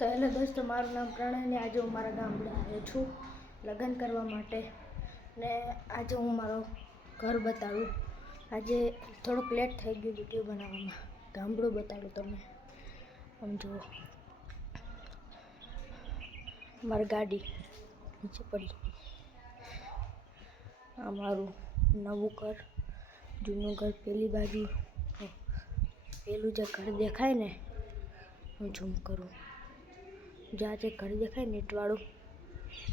તો હેલો દોસ્તો, મારું નામ પ્રણય ને આજે હું મારા ગામડે આવ્યો છું લગ્ન કરવા માટે ને આજે હું મારો ઘર બતાડું. આજે થોડુંક લેટ થઈ ગયું વિડીયો બનાવવામાં. ગામડું બતાડું તમને. આમ જુઓ, મારી ગાડી નીચે પડી. આ મારું નવું ઘર, જૂનું ઘર પેલી બાજુ. પેલું જે ઘર દેખાય ને, હું ઝૂમ કરું, જ્યાં જે ઘર દેખાય નેટવાળું,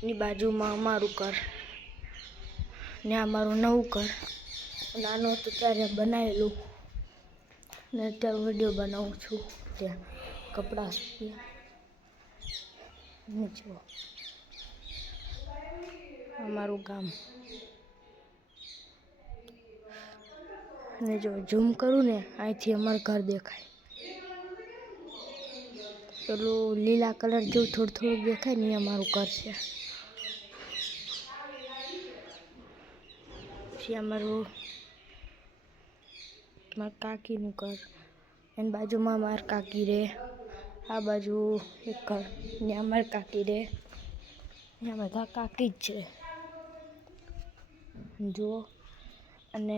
એની બાજુમાં અમારું ઘર ને આ મારું નવું ઘર. નાનું હતું ત્યારે બનાવેલું ને અત્યારે વિડીયો બનાવું છું. ત્યાં કપડાં સૂક્યા જુઓ, અમારું ગામ. અને જો ઝૂમ કરું ને, અહીંથી અમારું ઘર દેખાય. પેલું લીલા કલર જેવું થોડું દેખાય ને, એ અમારું ઘર છે. પછી અમારું મારા કાકીનું ઘર, એની બાજુમાં મારા કાકી રહે. આ બાજુ એક ઘર ને અમારી કાકી રહે. અહીંયા બધા કાકી જ છે જુઓ. અને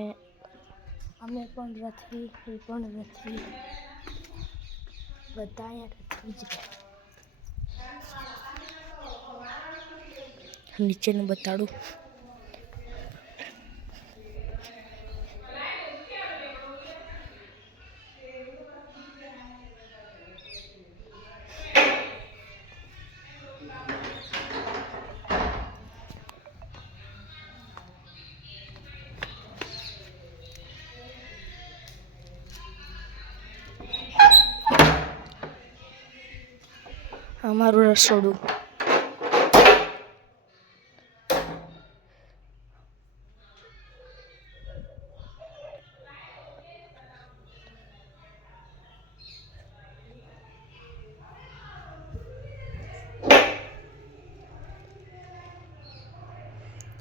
અમે પણ નથી, એ પણ નથી, બધા અહીંયા નથી જ રહે. નીચેનું બતાડું. અમારું રસોડું.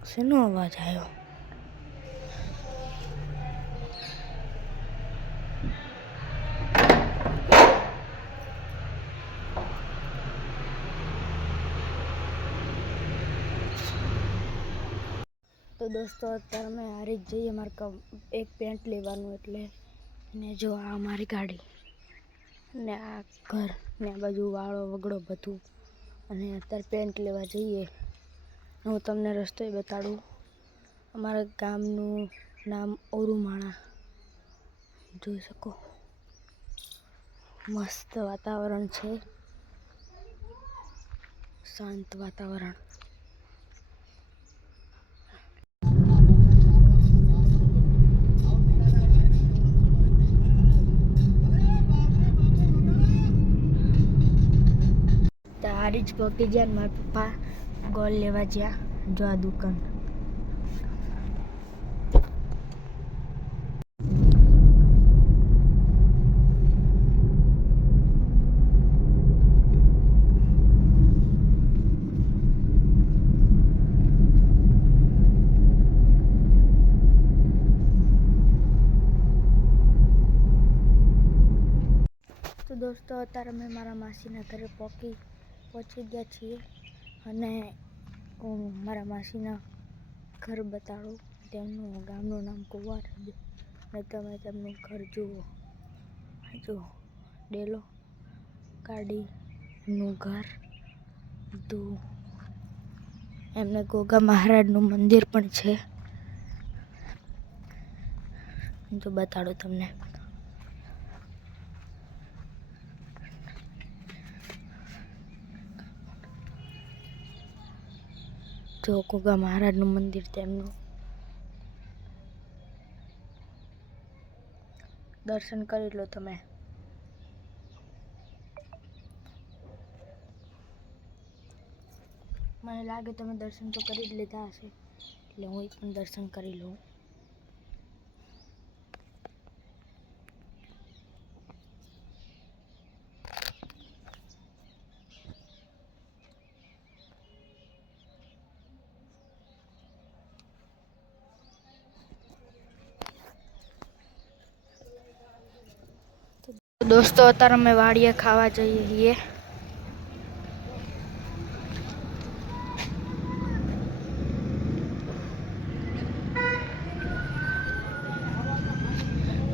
શેનો અવાજ આવ્યો? તો દોસ્તો, અત્યારે અમે હારી જ જઈએ. મારે એક પેન્ટ લેવાનું, એટલે ને જો આ મારી ગાડી ને આ ઘર ને આ બાજુ વાળો વગડો બધું. અને અત્યારે પેન્ટ લેવા જઈએ. હું તમને રસ્તો બતાડું. અમારા ગામનું નામ ઓરુમાણા, જોઈ શકો. મસ્ત વાતાવરણ છે, શાંત વાતાવરણ. હારી જ પહોંચી ગયા. મારા પપ્પા ગોળ લેવા ગયા. જો આ દુકાન. તો દોસ્તો, અત્યારે અમે મારા માસીના ઘરે પહોંચી ગયા છીએ. અને હું મારા માસીના ઘર બતાડું. તેમનું ગામનું નામ કુંવાર. અને તમે તેમનું ઘર જુઓ. જુઓ, ડેલો, ગાડીનું ઘર બધું. એમને ગોગા મહારાજનું મંદિર પણ છે. જો બતાડું તમને. જો ગોગા મહારાજનું મંદિર તેમનું. દર્શન કરી લો તમે. મને લાગે તમે દર્શન તો કરી જ લીધા હશે, એટલે હું પણ દર્શન કરી લઉં. દોસ્તો, અત્યારે અમે વાડીએ ખાવા જઈએ છીએ.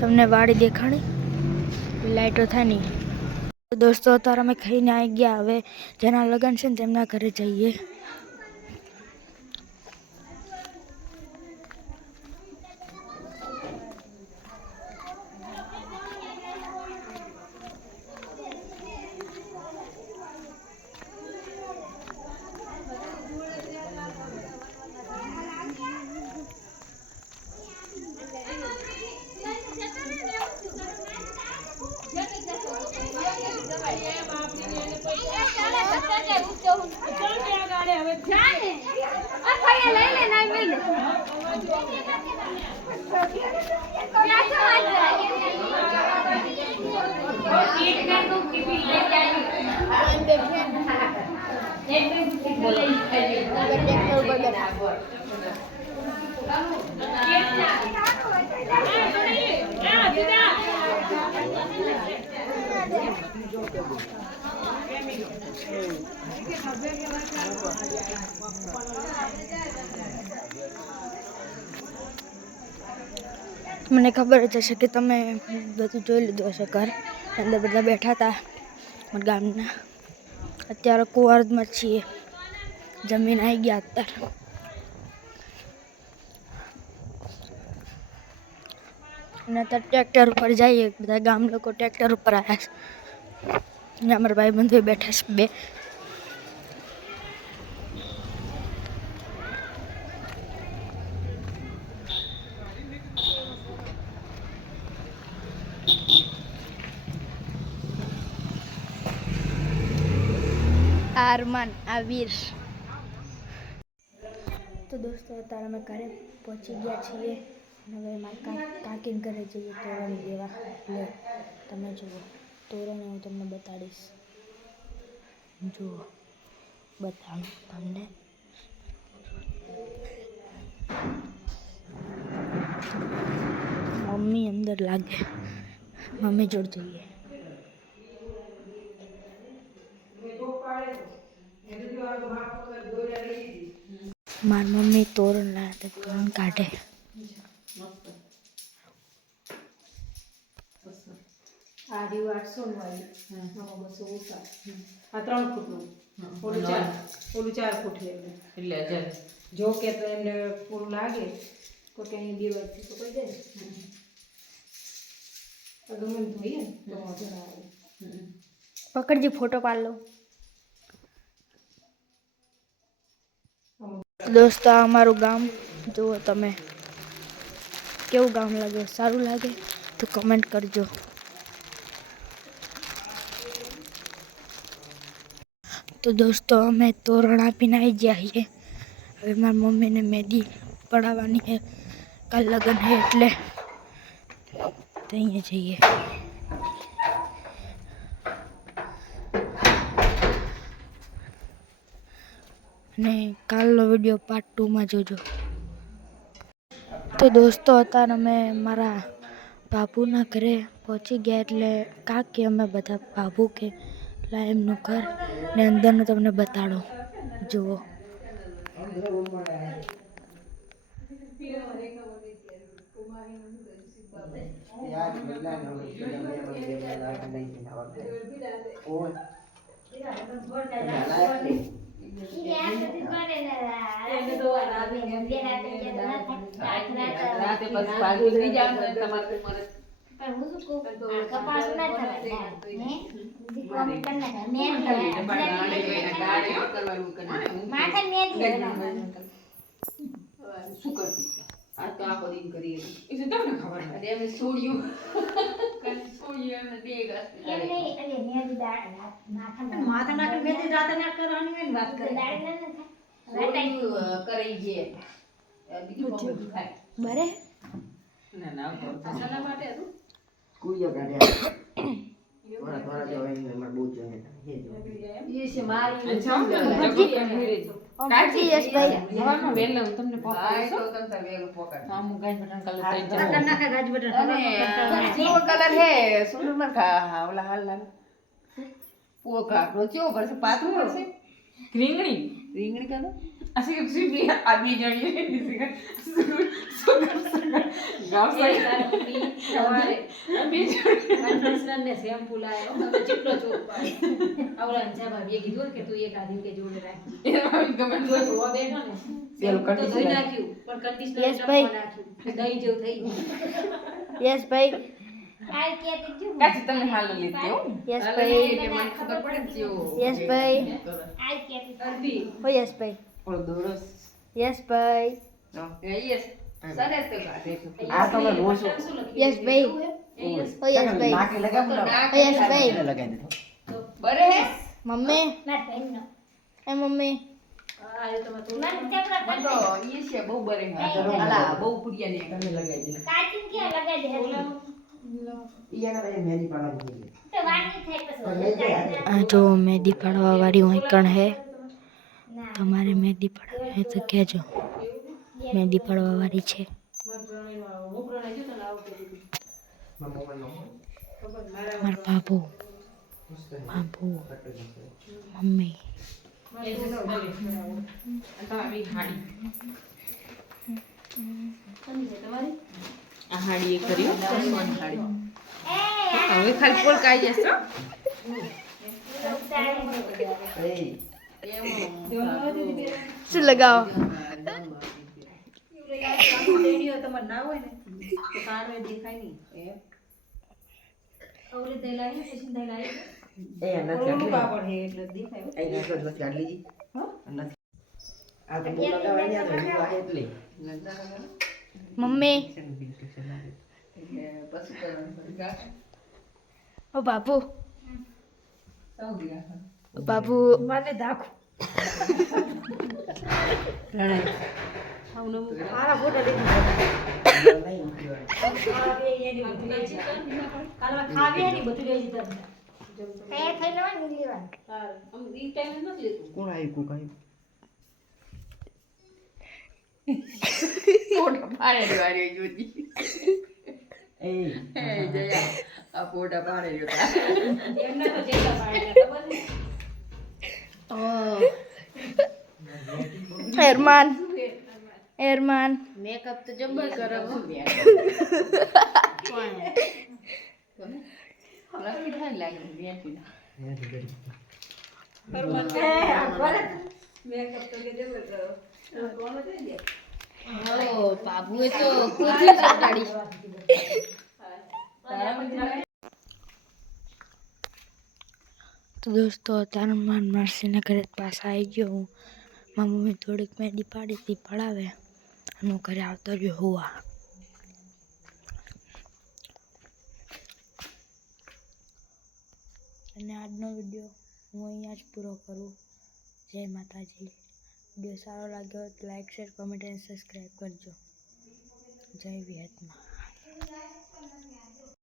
તમને વાડી દેખાણી લાઈટો થાય નહીં. તો દોસ્તો અત્યારે અમે ખાઈને આવી ગયા. હવે જેના લગ્ન છે ને તેમના ઘરે જઈએ. મને ખબર જ હશે કે તમે બધું જોઈ લીધું હશે. ઘર અંદર બધા બેઠા હતા અમારા ગામના. અત્યારે કુંવારમાં છીએ. જમીન આવી ગયા અત્યારે. અને અત્યારે ટ્રેક્ટર ઉપર જઈએ. બધા ગામ લોકો ટ્રેક્ટર ઉપર આવ્યા છે. અને અમારા ભાઈ બંધુ બેઠા છે 2. આરમાન આવીર. તો દોસ્તો અત્યારે અમે ઘરે પહોંચી ગયા છીએ. હવે મારા કાકીને ઘરે જઈએ તોરણ લેવા. લે તમે જુઓ તોરણ હું તમને બતાડીશ. જુઓ બતાવું તમને. મમ્મી અંદર લાગે. મમ્મી જોડ જઈએ. મારી મમ્મી તોરણ લાવ્યા હતા. તોરણ કાઢે. આ રીવ 800 વાળી. આમાં 200 ઓછા. આ 3 ફૂટનું. ઓલું 4 ફૂટ એટલે 1000. જો કે તો એમને પૂરું લાગે તો કે અહીં 2 વર્ષથી તો કોઈ જાય. અગમન જોઈએ ને તો જરા આવે. પકડજી ફોટો પાડ લો. દોસ્તો આ અમારું ગામ જુઓ તમે. કેવું ગામ લાગે? સારું લાગે તો કમેન્ટ કરજો. તો દોસ્તો અમે તોરણ આપીને આવી ગયા છીએ. હવે મારી મમ્મીને મહેંદી પડાવવાની છે. કાલ લગ્ન છે એટલે ત્યાં જઈએ. અને કાલનો વિડીયો પાર્ટ 2માં જોજો. તો દોસ્તો અત્યારે અમે મારા બાબુના ઘરે પહોંચી ગયા. એટલે કાકી અમે બધા બાબુ કે એટલે એમનું ઘર ને અંદરનું તમને બતાડો. જુઓ શું કરતી આ તો આખો દિન કરી એ તો તમને ખબર અને એમ છોડ્યું છોડ્યું એમ બે ગાસ એટલે મેદી દાળ માથા નાખે મેદી રાતે ના કરવાની હોય ને વાત કરે દાળ ના કરી જે બીજું કોણ ખાય બરે ના ના મસાલા માટે હતું કુયા ગાડ્યા થોડા જો એને મર બહુ છે એ છે મારી કાચી યસ ભાઈ હવાનો વેલો તમને પોકાડ તો તમને વેલો પોકાડ આમ ગાજ બટન કલર થઈ જાય કલર નાખે ગાજ બટન અને કેવો કલર હે સુંદર માં ખા ઓલા હાલ લાગ પોકા રોચ્યો પરસે પાતું પરસે રીંગણી કાઢો así que sí a mí ya viene ગામ સવારે ને શેમ્પુ લાવ્યો હવે જેટલો ચોક પાડે આવડા અંજા ભાભીએ કીધું કે તું એક આદિ કે જોડે રાખી ગમે જો ધોવા બેઠો ને પેલું તો ધોઈ conditioner. નાખ્યું પણ કન્ડિશનર Yes, ભાઈ. નાખ્યું દહીં જેવું થઈ ગયું યસ ભાઈ કાચી તમને હાલ લીધી હો યસ ભાઈ કે મને ખબર પડે ને જેવો યસ ભાઈ અરબી ઓ યસ ભાઈ ઓલો દોરસ. યસ ભાઈ No. યસ સરસ તો ગાડે આ તમે રોશો. શું લખ્યું યસ ભાઈ ઓ યસ ભાઈ નાકે લગાવું ને. યસ ભાઈ એને લગાવી દીધો. બરે હે મમ્મી એ મમ્મી આ એ તમે તો મને તો ઈ છે બહુ બરે હે અલા બહુ પુડિયા ને તમે લગાવી દીધો. ઈ એના ભાઈ મેદી પાડવાની છે. પણ લઈ જાય. આ જો મેદી પાડવા વાળી હોઈકણ હે તમારે મેદી પાડવી હોય તો કહેજો મેદી પાડવા વાળી છે હું પ્રણય જો તને આવું કીધું મમ્મા નો. મારા બાબુ મમ્મી તમારી હાડી તમારી આ હાડી એ કર્યું સોની હાડી હવે ખાલી પોલકાઈ જશે હો એ શું લગાવો તમારે ના હોય ને તો કારણે દેખાય નહીં અવરે દેલાય પછી દેલાય એ નથી આટલી. પાપડ હે એટલે દેખાય એ નથી નથી આટલી. નથી. આ તો બહુ લગાવવાની આ તો જીવા હે એટલે. મમ્મી પછી કરવાનું ઓ બાબુ સૌથી રાખો ઓ બાબુ મને દાખો મારા ફોટા નહીં ઉઠ્યો. ખાવી એની બધું લઈ જતા કોણ આવ્યું કોક આવ્યું? ફોટો પાડે વાળી જોતી એ હે જયા આ ફોટા પાડે જોતા એમને તો જેટલા પાડ્યા ખબર છે એરમાન મેકઅપ તો જબ્બર કરો લખી થાય લાગે બેઠી મેકઅપ તો કે જબ્બર કરો કોણ છે ને બાબુએ તો ખુદી ચોટાડી તો દોસ્તો અત્યારે માસીના ઘરે પાછા આવી ગયો હું મારી મમ્મી થોડીક મહેંદી પાડી હતી પડાવે અને હું ઘરે આવતો રહ્યો હોવા અને આજનો વિડીયો હું અહીંયા જ પૂરો કરું જય માતાજી વિડીયો સારો લાગ્યો તો લાઈક શેર કોમેન્ટ અને સબસ્ક્રાઈબ કરજો જય વિહતમાં